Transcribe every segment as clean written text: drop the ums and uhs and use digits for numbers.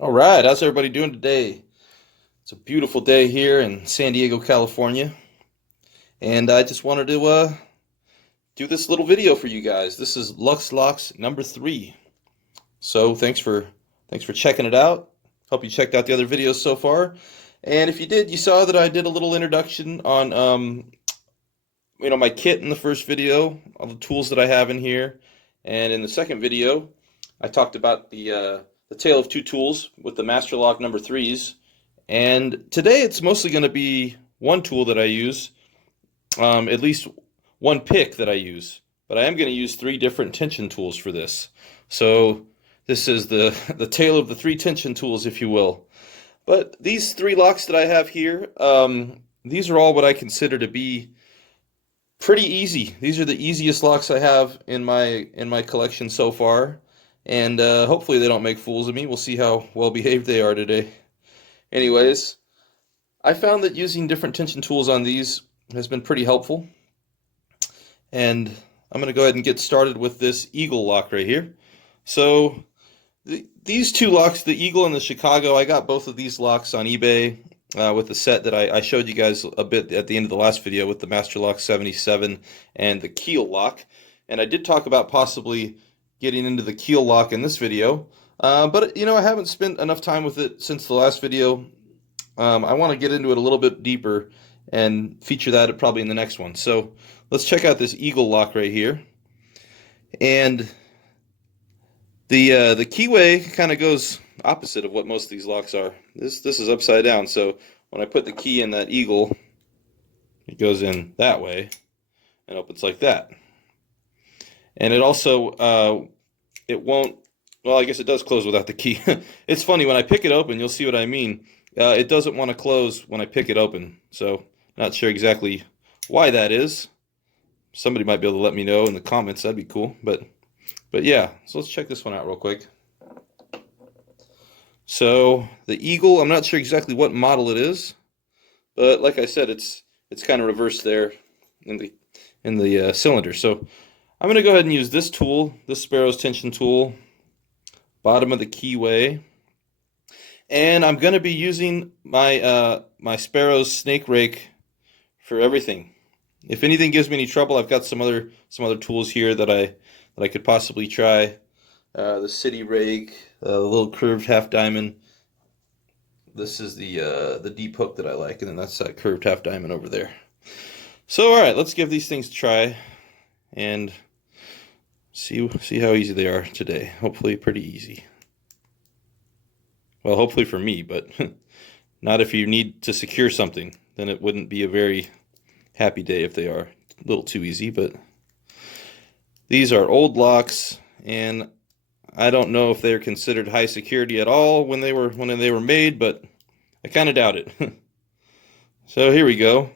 All right, how's everybody doing today? It's a beautiful day here in San Diego, California, and I just wanted to do this little video for you guys. This is Lux Locks number 3. So thanks for checking it out. Hope you checked out the other videos so far. And if you did, you saw that I did a little introduction on my kit in the first video, all the tools that I have in here, and in the second video, I talked about the tale of two tools with the Master Lock number 3s. And today it's mostly going to be one tool that I use, at least one pick that I use. But I am going to use 3 different tension tools for this. So this is the tale of the 3 tension tools, if you will. But these 3 locks that I have here, these are all what I consider to be pretty easy. These are the easiest locks I have in my collection so far. And hopefully they don't make fools of me. We'll see how well behaved they are today. Anyways, I found that using different tension tools on these has been pretty helpful. And I'm going to go ahead and get started with this Eagle lock right here. So these 2 locks, the Eagle and the Chicago, I got both of these locks on eBay with the set that I showed you guys a bit at the end of the last video with the Master Lock 77 and the Keel lock. And I did talk about possibly getting into the Keel lock in this video. But I haven't spent enough time with it since the last video. I want to get into it a little bit deeper and feature that probably in the next one. So let's check out this Eagle lock right here. And the keyway kind of goes opposite of what most of these locks are. This is upside down. So when I put the key in that Eagle, it goes in that way and opens like that. And it also it won't. Well, I guess it does close without the key. It's funny, when I pick it open, you'll see what I mean. It doesn't want to close when I pick it open. So, not sure exactly why that is. Somebody might be able to let me know in the comments. That'd be cool. But yeah, so let's check this one out real quick. So, the Eagle, I'm not sure exactly what model it is. But like I said, it's kind of reversed there in the cylinder. So, I'm going to go ahead and use this tool, this Sparrow's tension tool. Bottom of the keyway, and I'm going to be using my Sparrow's snake rake for everything. If anything gives me any trouble, I've got some other tools here that I could possibly try. The city rake, the little curved half diamond. This is the deep hook that I like, and then that's that curved half diamond over there. So all right, let's give these things a try and see how easy they are today. Hopefully pretty easy. Well, hopefully for me, but not if you need to secure something. Then it wouldn't be a very happy day if they are a little too easy. But these are old locks, and I don't know if they're considered high security at all when they were made, but I kind of doubt it. So here we go.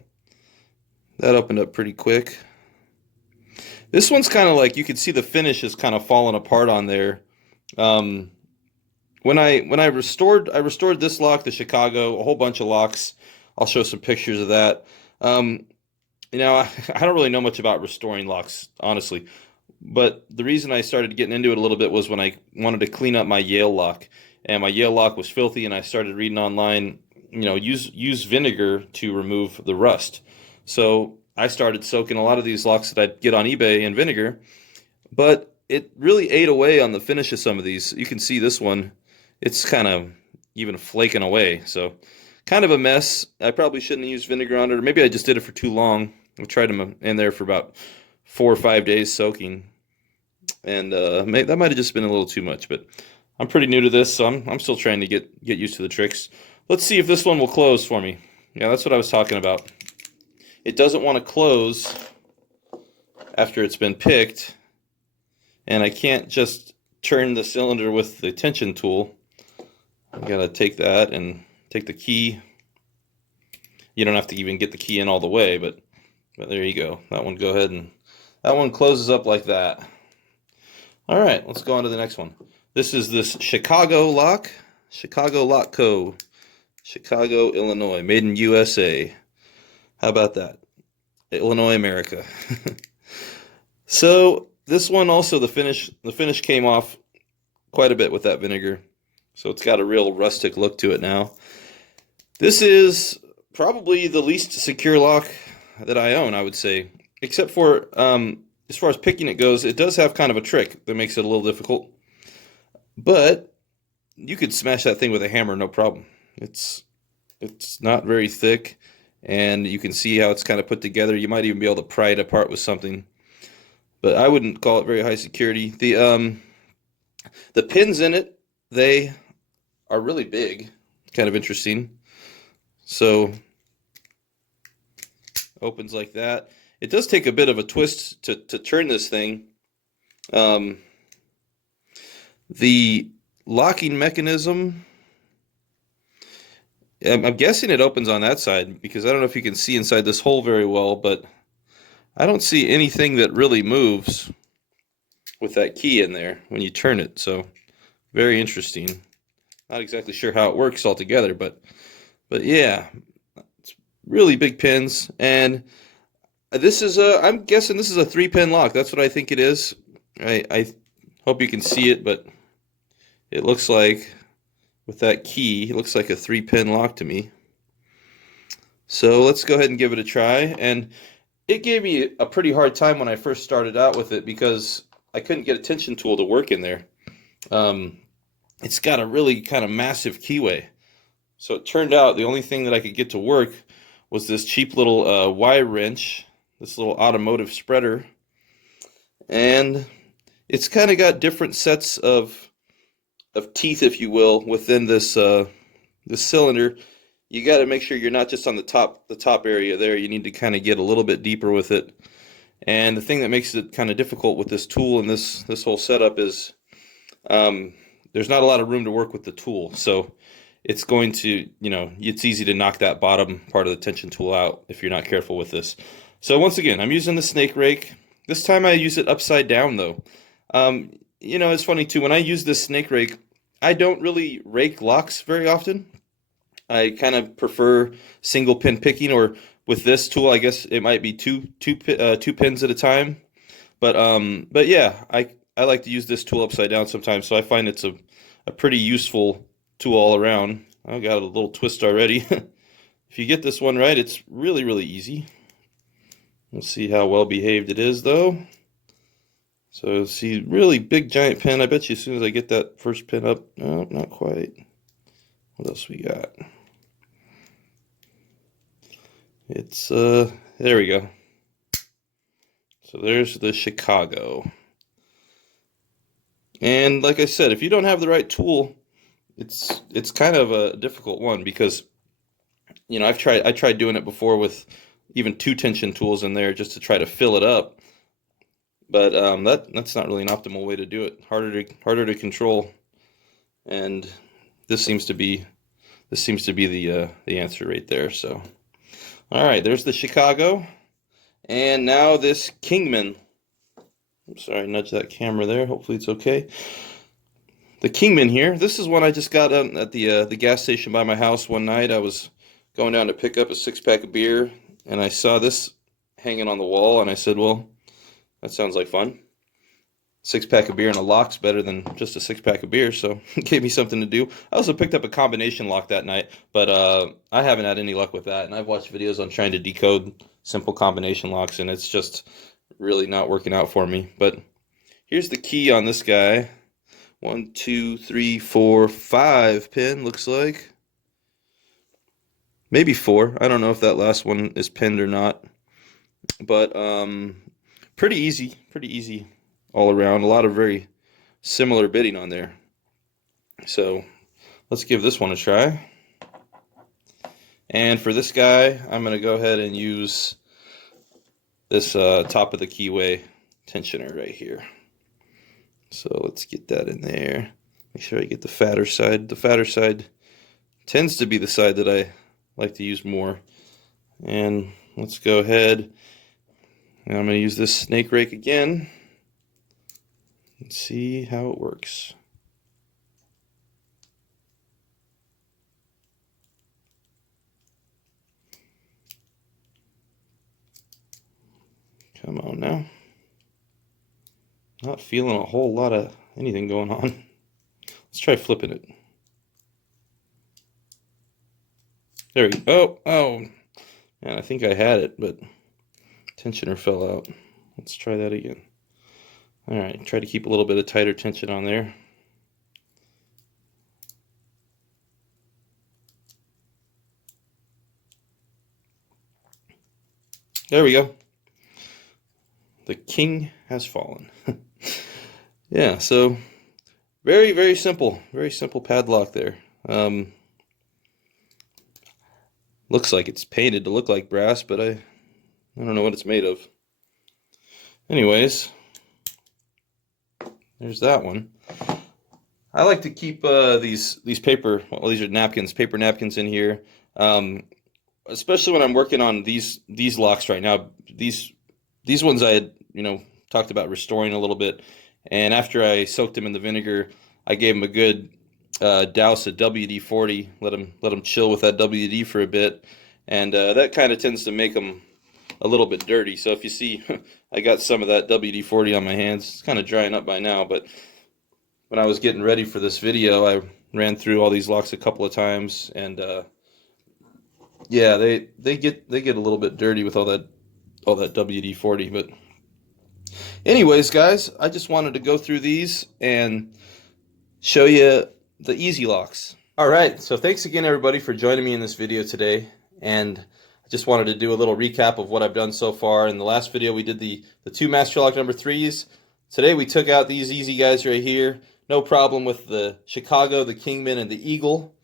That opened up pretty quick. This one's kind of like, you can see the finish is kind of falling apart on there. When I restored this lock, the Chicago, a whole bunch of locks. I'll show some pictures of that. I don't really know much about restoring locks, honestly. But the reason I started getting into it a little bit was when I wanted to clean up my Yale lock. And my Yale lock was filthy, and I started reading online, use vinegar to remove the rust. So I started soaking a lot of these locks that I'd get on eBay in vinegar, but it really ate away on the finish of some of these. You can see this one, it's kind of even flaking away. So kind of a mess. I probably shouldn't have used vinegar on it, or maybe I just did it for too long. I tried them in there for about 4 or 5 days soaking, and that might have just been a little too much. But I'm pretty new to this, so I'm still trying to get used to the tricks. Let's see if this one will close for me. Yeah, that's what I was talking about. It doesn't want to close after it's been picked, and I can't just turn the cylinder with the tension tool. I gotta take that and take the key. You don't have to even get the key in all the way, but there you go. That one, go ahead, and that one closes up like that. All right, let's go on to the next one. This is this Chicago lock, Chicago Lock Co., Chicago, Illinois, made in USA. How about that? Illinois, America. So this one also, the finish came off quite a bit with that vinegar. So it's got a real rustic look to it now. This is probably the least secure lock that I own, I would say. Except for, as far as picking it goes, it does have kind of a trick that makes it a little difficult. But you could smash that thing with a hammer, no problem. It's not very thick, and you can see how it's kind of put together. You might even be able to pry it apart with something. But I wouldn't call it very high security. The pins in it, they are really big, kind of interesting. So opens like that. It does take a bit of a twist to turn this thing. The locking mechanism, I'm guessing it opens on that side because I don't know if you can see inside this hole very well, but I don't see anything that really moves with that key in there when you turn it. So very interesting. Not exactly sure how it works altogether, but yeah, it's really big pins. And this is I'm guessing this is a 3-pin lock. That's what I think it is. I hope you can see it, but it looks like with that key, it looks like a 3-pin lock to me. So let's go ahead and give it a try. And it gave me a pretty hard time when I first started out with it because I couldn't get a tension tool to work in there. It's got a really kind of massive keyway. So it turned out the only thing that I could get to work was this cheap little Y wrench, this little automotive spreader. And it's kind of got different sets of teeth, if you will, within this this cylinder. You got to make sure you're not just on the top area there. You need to kind of get a little bit deeper with it. And the thing that makes it kind of difficult with this tool and this whole setup is there's not a lot of room to work with the tool. So it's going to, it's easy to knock that bottom part of the tension tool out if you're not careful with this. So once again, I'm using the snake rake. This time I use it upside down though. It's funny too, when I use this snake rake, I don't really rake locks very often. I kind of prefer single pin picking, or with this tool, I guess it might be two pins at a time. But yeah, I like to use this tool upside down sometimes, so I find it's a pretty useful tool all around. I got a little twist already. If you get this one right, it's really, really easy. We'll see how well behaved it is though. So see, really big giant pin. I bet you as soon as I get that first pin up, no, not quite. What else we got? It's there we go. So there's the Chicago. And like I said, if you don't have the right tool, it's kind of a difficult one because I tried doing it before with even 2 tension tools in there just to try to fill it up. But that's not really an optimal way to do it. Harder to control, and this seems to be the answer right there. So, all right, there's the Chicago, and now this Kingman. I'm sorry, nudge that camera there. Hopefully it's okay. The Kingman here. This is one I just got at the gas station by my house one night. I was going down to pick up a 6-pack of beer, and I saw this hanging on the wall, and I said, well, that sounds like fun. 6-pack of beer and a lock's better than just a 6-pack of beer, so it gave me something to do. I also picked up a combination lock that night, but I haven't had any luck with that, and I've watched videos on trying to decode simple combination locks, and it's just really not working out for me. But here's the key on this guy. 1, 2, 3, 4, 5 pin, looks like. Maybe 4. I don't know if that last one is pinned or not. But pretty easy all around. A lot of very similar bitting on there. So let's give this one a try. And for this guy, I'm going to go ahead and use this top of the keyway tensioner right here. So let's get that in there. Make sure I get the fatter side. The fatter side tends to be the side that I like to use more. And let's go ahead. And I'm going to use this snake rake again and see how it works. Come on now. Not feeling a whole lot of anything going on. Let's try flipping it. There we go. Oh, man, I think I had it, but tensioner fell out. Let's try that again. All right, try to keep a little bit of tighter tension on there. There we go. The king has fallen. Yeah, so very, very simple padlock there. Looks like it's painted to look like brass, but I don't know what it's made of. Anyways, there's that one. I like to keep these paper, well, these are napkins, paper napkins in here, especially when I'm working on these locks right now. These ones I had, talked about restoring a little bit, and after I soaked them in the vinegar, I gave them a good douse of WD-40, let them chill with that WD for a bit, and that kind of tends to make them a little bit dirty. So if you see, I got some of that WD-40 on my hands. It's kind of drying up by now, but when I was getting ready for this video, I ran through all these locks a couple of times, and yeah, they get a little bit dirty with all that WD-40. But anyways, guys, I just wanted to go through these and show you the easy locks. All right, so thanks again, everybody, for joining me in this video today, and I just wanted to do a little recap of what I've done so far. In the last video, we did the two Master Lock number 3s. Today, we took out these easy guys right here. No problem with the Chicago, the Kingman, and the Eagle.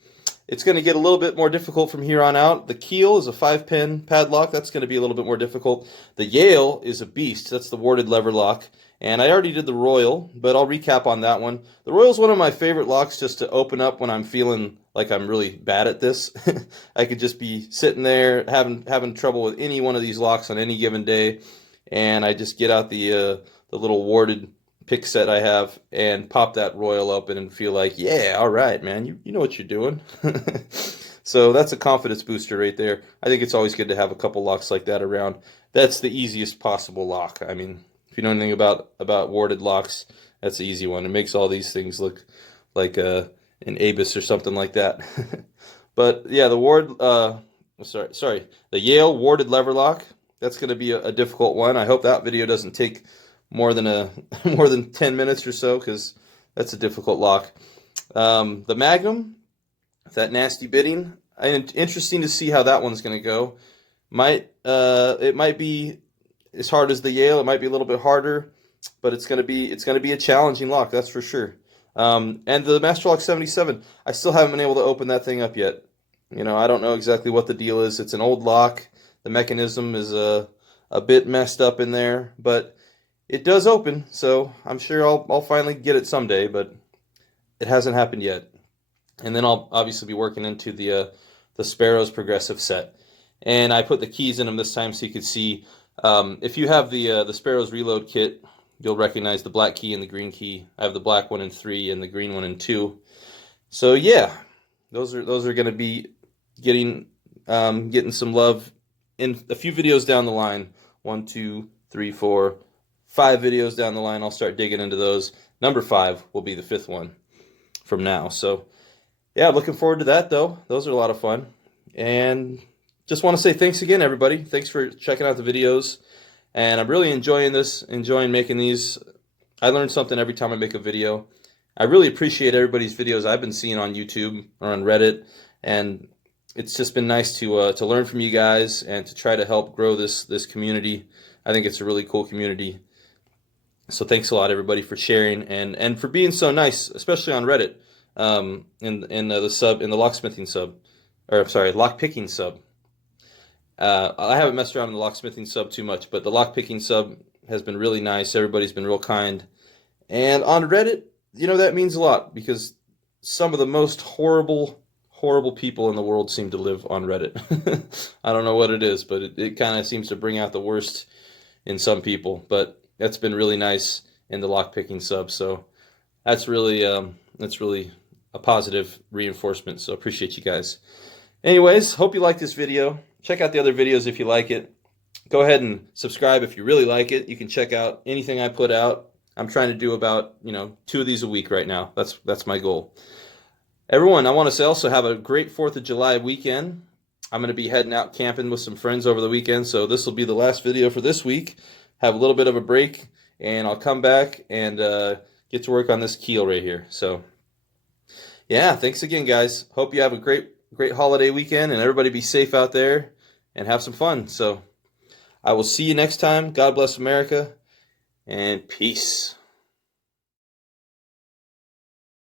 It's going to get a little bit more difficult from here on out. The Keel is a 5-pin padlock. That's going to be a little bit more difficult. The Yale is a beast. That's the warded lever lock. And I already did the Royal, but I'll recap on that one. The Royal is one of my favorite locks just to open up when I'm feeling like I'm really bad at this. I could just be sitting there having trouble with any one of these locks on any given day, and I just get out the little warded pick set I have and pop that Royal open and feel like, yeah, all right, man, you know what you're doing. So that's a confidence booster right there. I think it's always good to have a couple locks like that around. That's the easiest possible lock. I mean, if you know anything about warded locks, that's the easy one. It makes all these things look like an Abus or something like that. But yeah, the the Yale warded lever lock, that's going to be a difficult one. I hope that video doesn't take more than 10 minutes or so, because that's a difficult lock. The Magnum, that nasty bitting, interesting to see how that one's going to go. It might be as hard as the Yale. It might be a little bit harder, but it's going to be a challenging lock, that's for sure. And the Master Lock 77, I still haven't been able to open that thing up yet. I don't know exactly what the deal is. It's an old lock. The mechanism is a bit messed up in there, but it does open, so I'm sure I'll finally get it someday, but it hasn't happened yet. And then I'll obviously be working into the Sparrows progressive set. And I put the keys in them this time so you could see. If you have the Sparrows reload kit, you'll recognize the black key and the green key. I have the black one in 3 and the green one in 2. So yeah, those are going to be getting some love in a few videos down the line. 1, 2, 3, 4, 5 videos down the line. I'll start digging into those. Number 5 will be the 5th one from now. So yeah, looking forward to that though. Those are a lot of fun. And just want to say thanks again, everybody. Thanks for checking out the videos. And I'm really enjoying this, enjoying making these. I learn something every time I make a video. I really appreciate everybody's videos I've been seeing on YouTube or on Reddit. And it's just been nice to learn from you guys and to try to help grow this community. I think it's a really cool community. So thanks a lot, everybody, for sharing and for being so nice, especially on Reddit, in the locksmithing sub, or sorry, lockpicking sub. I haven't messed around in the locksmithing sub too much, but the lockpicking sub has been really nice. Everybody's been real kind, and on Reddit, that means a lot, because some of the most horrible people in the world seem to live on Reddit. I don't know what it is, but it kind of seems to bring out the worst in some people, but that's been really nice in the lockpicking sub, so that's really a positive reinforcement, so appreciate you guys. Anyways, hope you like this video. Check out the other videos if you like it. Go ahead and subscribe if you really like it. You can check out anything I put out. I'm trying to do about 2 of these a week right now. That's my goal. Everyone, I want to say also have a great 4th of July weekend. I'm going to be heading out camping with some friends over the weekend, so this will be the last video for this week. Have a little bit of a break, and I'll come back and get to work on this keel right here. So, yeah, thanks again, guys. Hope you have a great holiday weekend, and everybody be safe out there and have some fun. So, I will see you next time. God bless America, and peace.